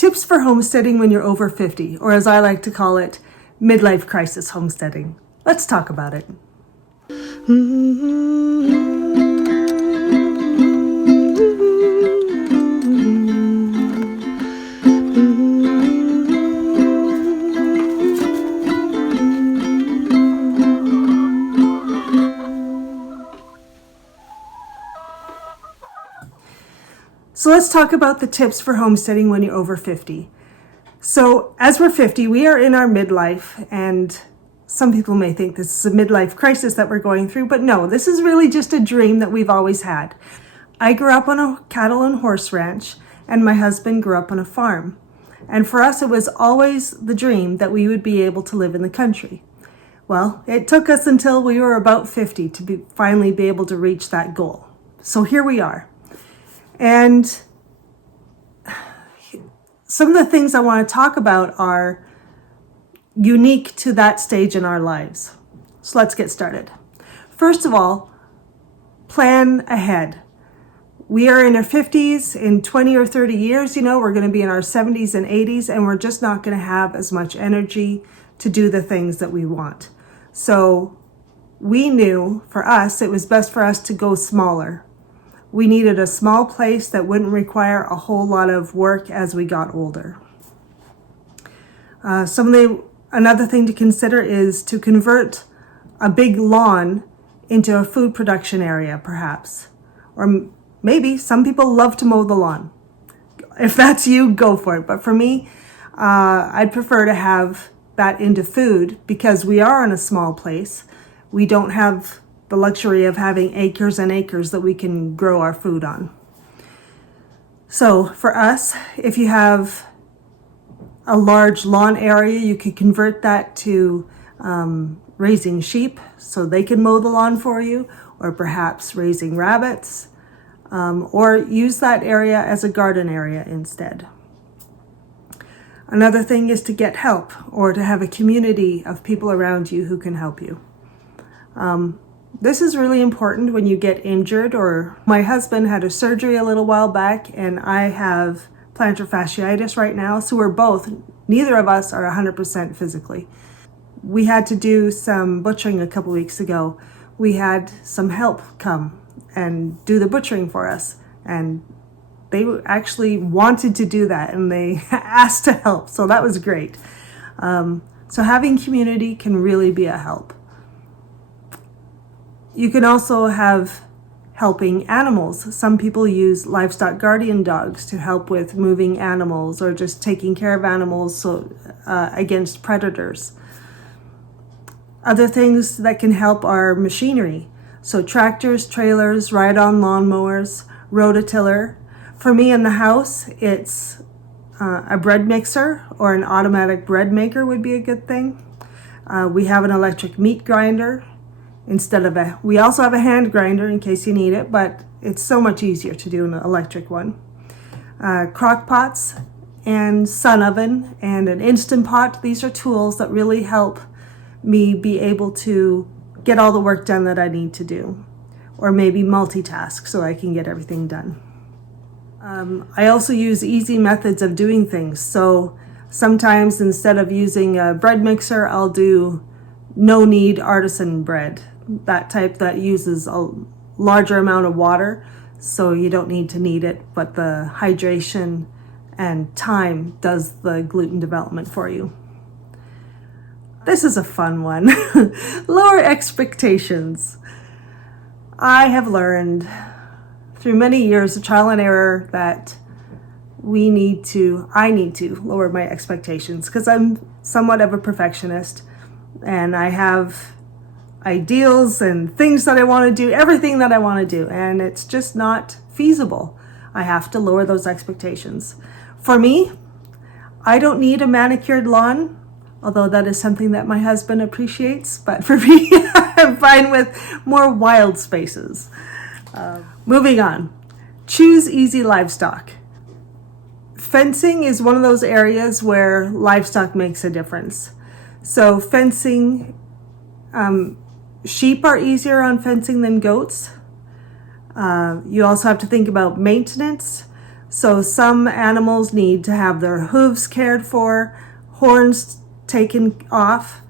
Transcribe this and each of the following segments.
Tips for homesteading when you're over 50, or as I like to call it, midlife crisis homesteading. Let's talk about it. So let's talk about the tips for homesteading when you're over 50. So as we're 50, we are in our midlife, and some people may think this is a midlife crisis that we're going through, but no, this is really just a dream that we've always had. I grew up on a cattle and horse ranch, and my husband grew up on a farm. And for us, it was always the dream that we would be able to live in the country. Well, it took us until we were about 50 to finally be able to reach that goal. So here we are. And some of the things I want to talk about are unique to that stage in our lives. So let's get started. First of all, plan ahead. We are in our 50s. In 20 or 30 years, we're going to be in our 70s and 80s, and we're just not going to have as much energy to do the things that we want. So we knew for us, it was best for us to go smaller. We needed a small place that wouldn't require a whole lot of work as we got older. Another thing to consider is to convert a big lawn into a food production area, perhaps. Or maybe some people love to mow the lawn. If that's you, go for it. But for me, I'd prefer to have that into food because we are in a small place. We don't have the luxury of having acres and acres that we can grow our food on. So for us, if you have a large lawn area, you could convert that to raising sheep so they can mow the lawn for you, or perhaps raising rabbits, or use that area as a garden area instead. Another thing is to get help, or to have a community of people around you who can help you. This is really important when you get injured, or my husband had a surgery a little while back, and I have plantar fasciitis right now, so neither of us are 100% physically. We had to do some butchering a couple weeks ago. We had some help come and do the butchering for us, and they actually wanted to do that, and they asked to help, so that was great. So having community can really be a help. You can also have helping animals. Some people use livestock guardian dogs to help with moving animals or just taking care of animals against predators. Other things that can help are machinery. So tractors, trailers, ride-on lawnmowers, rototiller. For me in the house, it's a bread mixer or an automatic bread maker would be a good thing. We have an electric meat grinder. We also have a hand grinder in case you need it, but it's so much easier to do an electric one. Crock pots and sun oven and an Instant Pot. These are tools that really help me be able to get all the work done that I need to do, or maybe multitask so I can get everything done. I also use easy methods of doing things. So sometimes instead of using a bread mixer, I'll do no-knead artisan bread. That type that uses a larger amount of water, so you don't need to knead it, but the hydration and time does the gluten development for you. This is a fun one. Lower expectations. I have learned through many years of trial and error that I need to lower my expectations because I'm somewhat of a perfectionist, and I have ideals and things that I want to do, everything that I want to do, and it's just not feasible. I have to lower those expectations. For me, I don't need a manicured lawn, although that is something that my husband appreciates, but for me, I'm fine with more wild spaces. Moving on. Choose easy livestock. Fencing is one of those areas where livestock makes a difference. So fencing, sheep are easier on fencing than goats. You also have to think about maintenance. So some animals need to have their hooves cared for, horns taken off.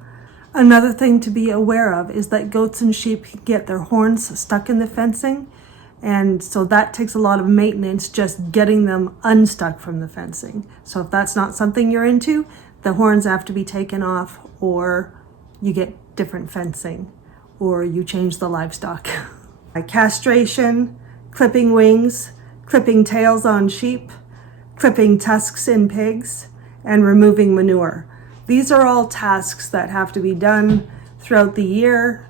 Another thing to be aware of is that goats and sheep get their horns stuck in the fencing, and so that takes a lot of maintenance just getting them unstuck from the fencing. So if that's not something you're into, the horns have to be taken off, or you get different fencing, or you change the livestock. Castration, clipping wings, clipping tails on sheep, clipping tusks in pigs, and removing manure. These are all tasks that have to be done throughout the year,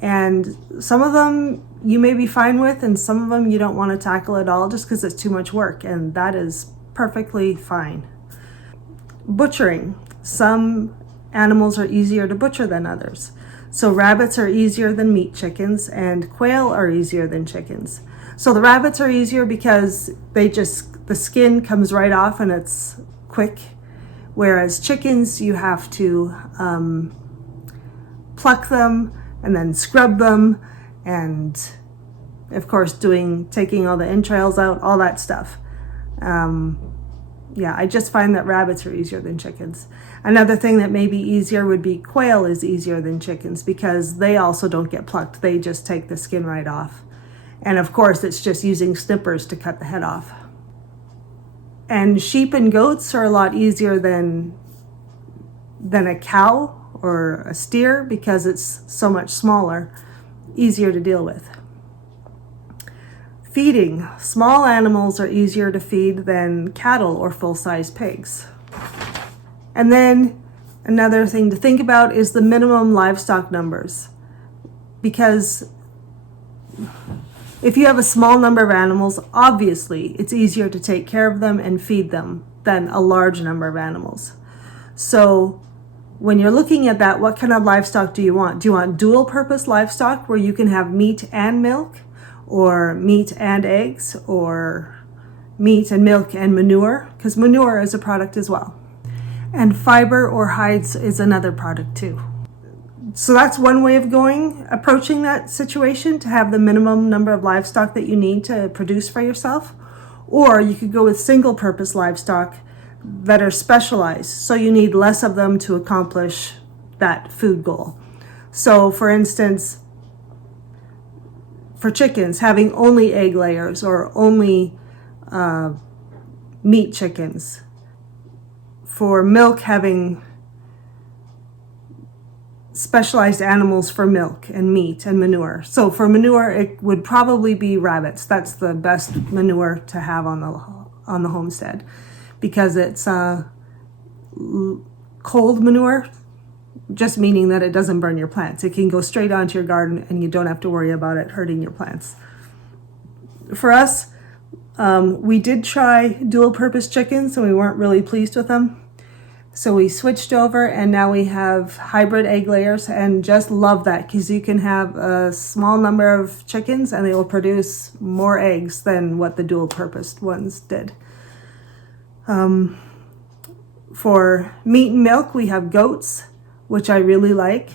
and some of them you may be fine with, and some of them you don't want to tackle at all just because it's too much work, and that is perfectly fine. Butchering. Some animals are easier to butcher than others. So rabbits are easier than meat chickens, and quail are easier than chickens. So the rabbits are easier because the skin comes right off and it's quick. Whereas chickens, you have to pluck them and then scrub them, and of course taking all the entrails out, all that stuff. I just find that rabbits are easier than chickens. Another thing that may be easier would be quail is easier than chickens because they also don't get plucked. They just take the skin right off. And of course, it's just using snippers to cut the head off. And sheep and goats are a lot easier than a cow or a steer because it's so much smaller, easier to deal with. Feeding. Small animals are easier to feed than cattle or full-size pigs. And then another thing to think about is the minimum livestock numbers. Because if you have a small number of animals, obviously it's easier to take care of them and feed them than a large number of animals. So when you're looking at that, what kind of livestock do you want? Do you want dual purpose livestock where you can have meat and milk, or meat and eggs, or meat and milk and manure? Because manure is a product as well. And fiber or hides is another product too. So that's one way of approaching that situation, to have the minimum number of livestock that you need to produce for yourself. Or you could go with single purpose livestock that are specialized, so you need less of them to accomplish that food goal. So for instance, for chickens, having only egg layers or only meat chickens. For milk, having specialized animals for milk and meat and manure. So for manure, it would probably be rabbits. That's the best manure to have on the homestead, because it's cold manure, just meaning that it doesn't burn your plants. It can go straight onto your garden and you don't have to worry about it hurting your plants. For us, we did try dual purpose chickens and we weren't really pleased with them. So we switched over, and now we have hybrid egg layers, and just love that because you can have a small number of chickens and they will produce more eggs than what the dual purpose ones did. For meat and milk, we have goats, which I really like,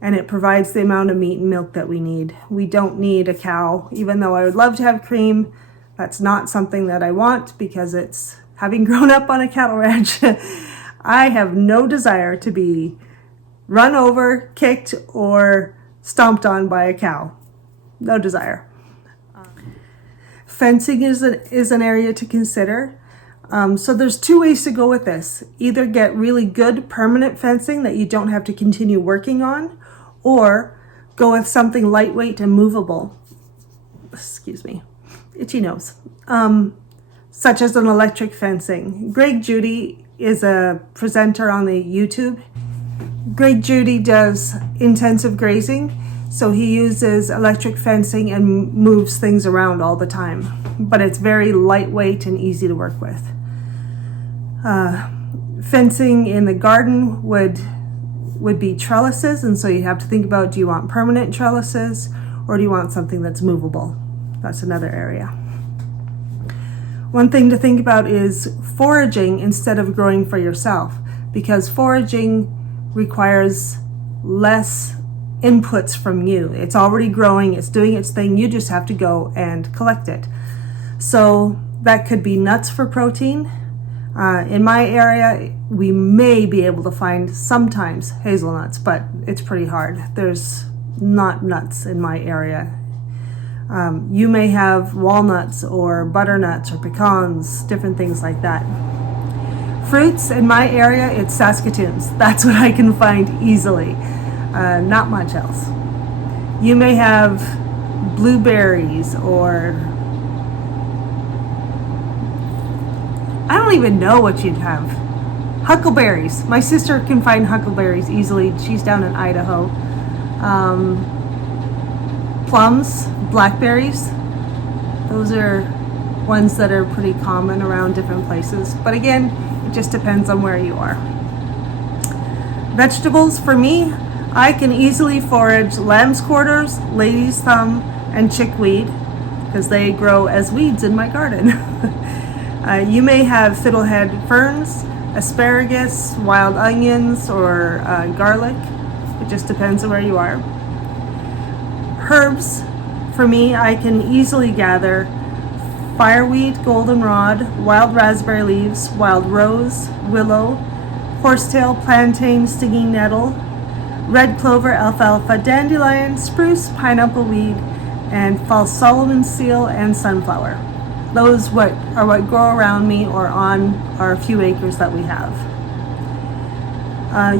and it provides the amount of meat and milk that we need. We don't need a cow, even though I would love to have cream. That's not something that I want because it's, having grown up on a cattle ranch, I have no desire to be run over, kicked, or stomped on by a cow. No desire. Fencing is an area to consider. So there's two ways to go with this. Either get really good permanent fencing that you don't have to continue working on, or go with something lightweight and movable. Excuse me, itchy nose. Such as an electric fencing. Greg Judy is a presenter on the YouTube. Greg Judy does intensive grazing, so he uses electric fencing and moves things around all the time, but it's very lightweight and easy to work with. Fencing in the garden would be trellises, and so you have to think about, do you want permanent trellises or do you want something that's movable? That's another area. One thing to think about is foraging instead of growing for yourself, because foraging requires less inputs from you. It's already growing, it's doing its thing, you just have to go and collect it. So That could be nuts for protein. In my area, we may be able to find sometimes hazelnuts, but it's pretty hard. There's not nuts in my area. You may have walnuts or butternuts or pecans, different things like that. Fruits, in my area, it's Saskatoons. That's what I can find easily. Not much else. You may have blueberries, or I don't even know what you'd have. Huckleberries. My sister can find huckleberries easily. She's down in Idaho. Plums, blackberries. Those are ones that are pretty common around different places. But again, it just depends on where you are. Vegetables, for me, I can easily forage lamb's quarters, lady's thumb, and chickweed, because they grow as weeds in my garden. You may have fiddlehead ferns, asparagus, wild onions, or garlic. It just depends on where you are. Herbs, for me, I can easily gather fireweed, goldenrod, wild raspberry leaves, wild rose, willow, horsetail, plantain, stinging nettle, red clover, alfalfa, dandelion, spruce, pineapple weed, and false Solomon seal and sunflower. Those are what grow around me or on our few acres that we have.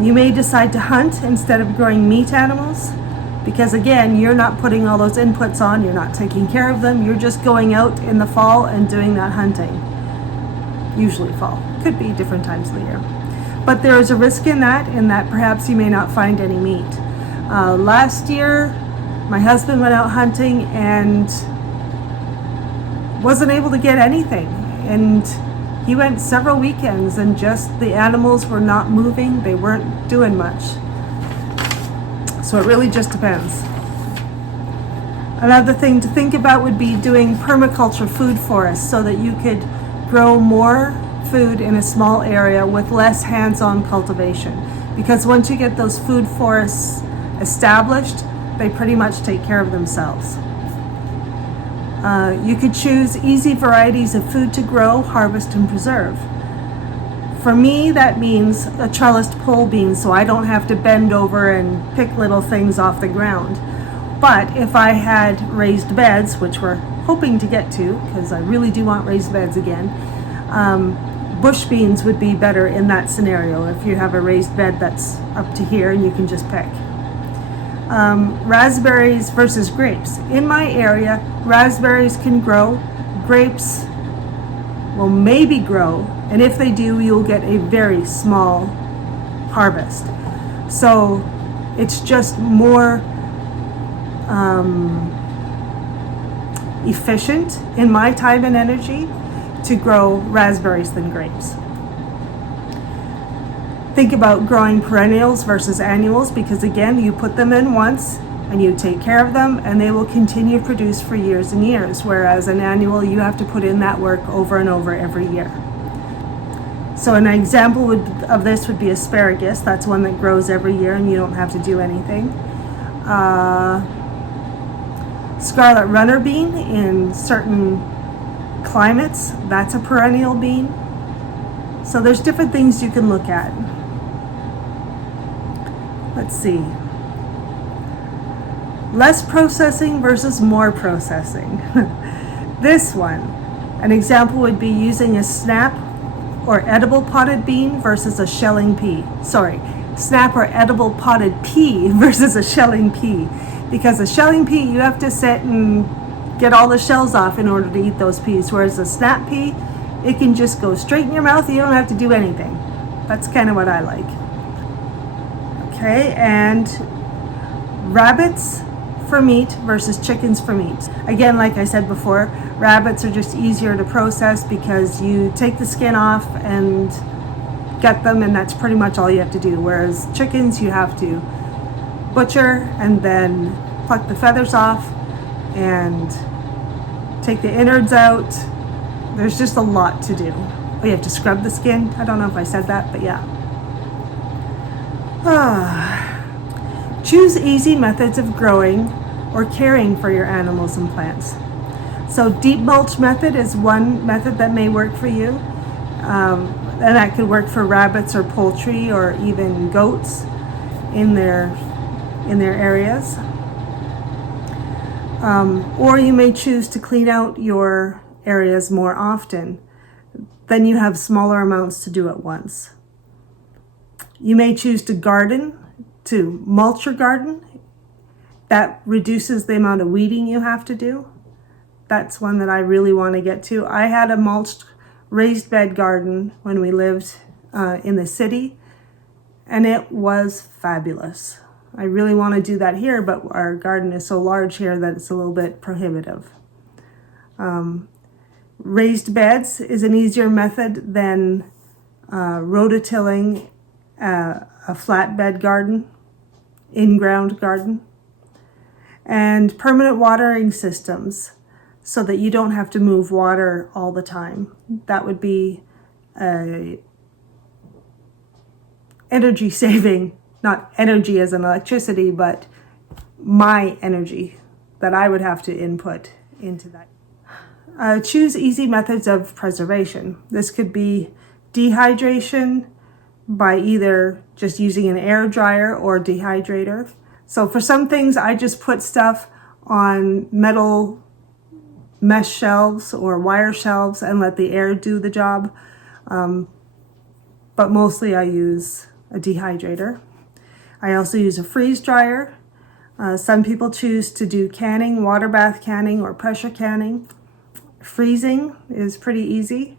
You may decide to hunt instead of growing meat animals, because again, you're not putting all those inputs on, you're not taking care of them, you're just going out in the fall and doing that hunting. Usually fall, could be different times of the year. But there is a risk in that perhaps you may not find any meat. Last year, my husband went out hunting and wasn't able to get anything. And he went several weekends and just the animals were not moving, they weren't doing much. So it really just depends. Another thing to think about would be doing permaculture food forests, so that you could grow more food in a small area with less hands-on cultivation. Because once you get those food forests established, they pretty much take care of themselves. You could choose easy varieties of food to grow, harvest, and preserve. For me, that means a trellised pole bean, so I don't have to bend over and pick little things off the ground. But if I had raised beds, which we're hoping to get to, because I really do want raised beds again, bush beans would be better in that scenario if you have a raised bed that's up to here and you can just pick. Raspberries versus grapes. In my area, raspberries can grow, grapes will maybe grow, and if they do, you'll get a very small harvest. So it's just more efficient in my time and energy to grow raspberries than grapes. Think about growing perennials versus annuals, because again, you put them in once and you take care of them and they will continue to produce for years and years, whereas an annual, you have to put in that work over and over every year. So an example of this would be asparagus. That's one that grows every year and you don't have to do anything. Scarlet runner bean in certain climates, that's a perennial bean. So there's different things you can look at. Let's see. Less processing versus more processing. This one, an example would be using a snap or edible potted bean versus a shelling pea. Snap or edible potted pea versus a shelling pea. Because a shelling pea, you have to sit and get all the shells off in order to eat those peas. Whereas a snap pea, it can just go straight in your mouth. You don't have to do anything. That's kind of what I like. Okay, and rabbits for meat versus chickens for meat. Again, like I said before, rabbits are just easier to process because you take the skin off and gut them, and that's pretty much all you have to do. Whereas chickens, you have to butcher and then pluck the feathers off and take the innards out. There's just a lot to do. Oh, you have to scrub the skin. I don't know if I said that, but yeah. Choose easy methods of growing or caring for your animals and plants. So deep mulch method is one method that may work for you. And that could work for rabbits or poultry or even goats in their areas. Or you may choose to clean out your areas more often. Then you have smaller amounts to do at once. You may choose to garden, to mulch your garden. That reduces the amount of weeding you have to do. That's one that I really want to get to. I had a mulched raised bed garden when we lived in the city, and it was fabulous. I really want to do that here, but our garden is so large here that it's a little bit prohibitive. Raised beds is an easier method than rototilling a flatbed garden, in-ground garden. And permanent watering systems so that you don't have to move water all the time. That would be energy saving, not energy as in electricity, but my energy that I would have to input into that. Choose easy methods of preservation. This could be dehydration by either just using an air dryer or dehydrator. So for some things, I just put stuff on metal mesh shelves or wire shelves and let the air do the job. But mostly I use a dehydrator. I also use a freeze dryer. Some people choose to do canning, water bath canning or pressure canning. Freezing is pretty easy.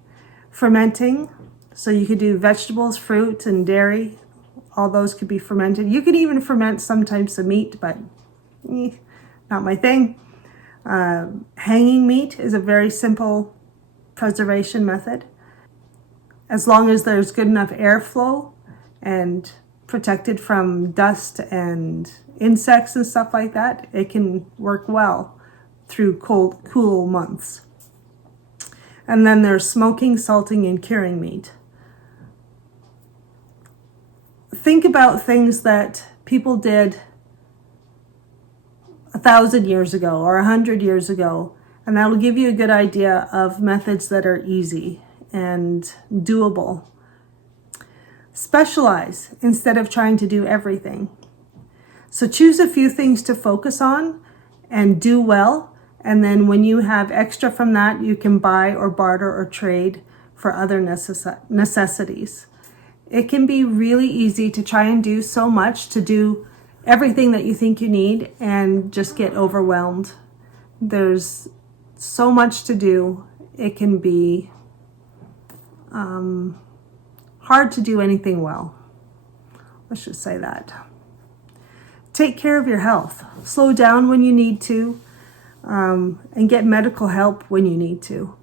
Fermenting, so you could do vegetables, fruit, and dairy. All those could be fermented. You could even ferment some types of meat, but not my thing. Hanging meat is a very simple preservation method. As long as there's good enough airflow and protected from dust and insects and stuff like that, it can work well through cool months. And then there's smoking, salting, and curing meat. Think about things that people did 1,000 years ago or 100 years ago, and that'll give you a good idea of methods that are easy and doable. Specialize instead of trying to do everything. So choose a few things to focus on and do well, and then when you have extra from that, you can buy or barter or trade for other necessities. It can be really easy to try and do so much, to do everything that you think you need, and just get overwhelmed. There's so much to do. It can be hard to do anything well. Let's just say that. Take care of your health. Slow down when you need to, and get medical help when you need to.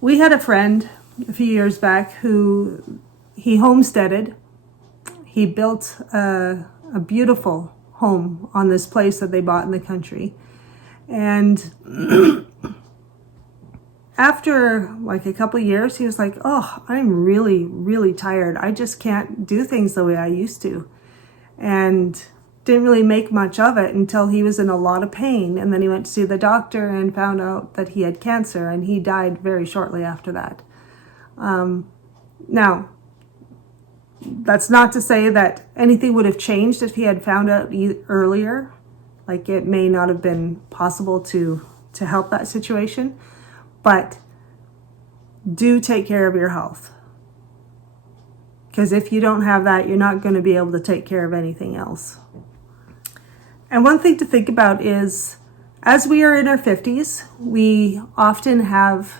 We had a friend a few years back who he homesteaded. He built a beautiful home on this place that they bought in the country. And after like a couple of years, he was like, oh, I'm really, really tired. I just can't do things the way I used to. And didn't really make much of it until he was in a lot of pain. And then he went to see the doctor and found out that he had cancer, and he died very shortly after that. Now, that's not to say that anything would have changed if he had found out earlier. Like, it may not have been possible to help that situation, but do take care of your health. Because if you don't have that, you're not going to be able to take care of anything else. And one thing to think about is, as we are in our 50s, we often have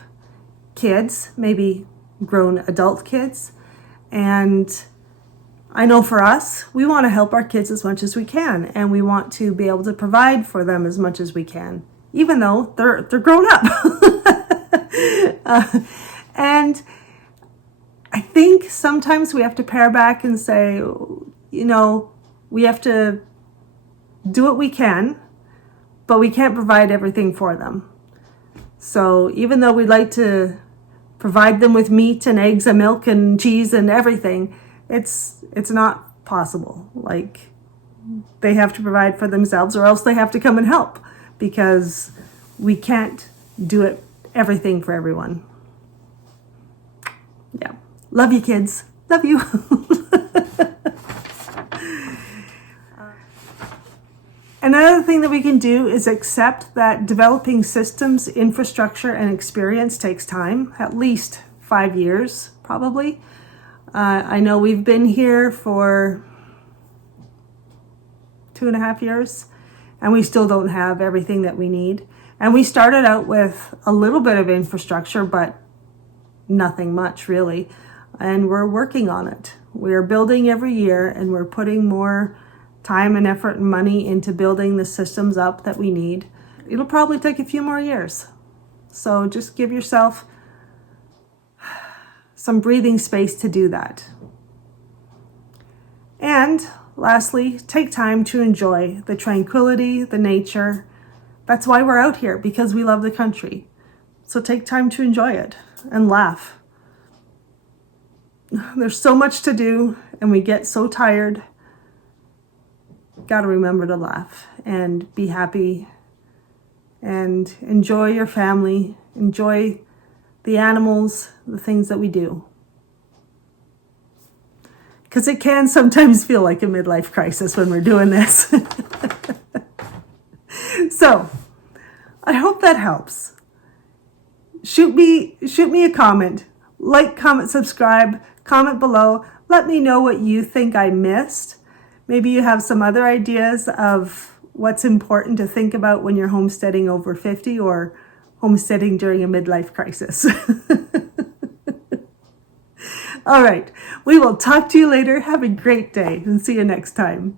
kids, maybe grown adult kids. And I know for us, we want to help our kids as much as we can, and we want to be able to provide for them as much as we can, even though they're grown up. And I think sometimes we have to pare back and say, we have to do what we can, but we can't provide everything for them. So even though we'd like to provide them with meat and eggs and milk and cheese and everything, it's not possible. Like, they have to provide for themselves, or else they have to come and help, because we can't do everything for everyone. Yeah. Love you, kids. Love you. Another thing that we can do is accept that developing systems, infrastructure, and experience takes time, at least 5 years, probably. I know we've been here for 2.5 years, and we still don't have everything that we need. And we started out with a little bit of infrastructure, but nothing much really. And we're working on it. We're building every year, and we're putting more time and effort and money into building the systems up that we need. It'll probably take a few more years. So just give yourself some breathing space to do that. And lastly, take time to enjoy the tranquility, the nature. That's why we're out here, because we love the country. So take time to enjoy it and laugh. There's so much to do, and we get so tired. Got to remember to laugh and be happy and enjoy your family, enjoy the animals, the things that we do. Because it can sometimes feel like a midlife crisis when we're doing this. So, I hope that helps. Shoot me a comment. Like, comment, subscribe, comment below. Let me know what you think I missed. Maybe you have some other ideas of what's important to think about when you're homesteading over 50 or homesteading during a midlife crisis. All right, we will talk to you later. Have a great day and see you next time.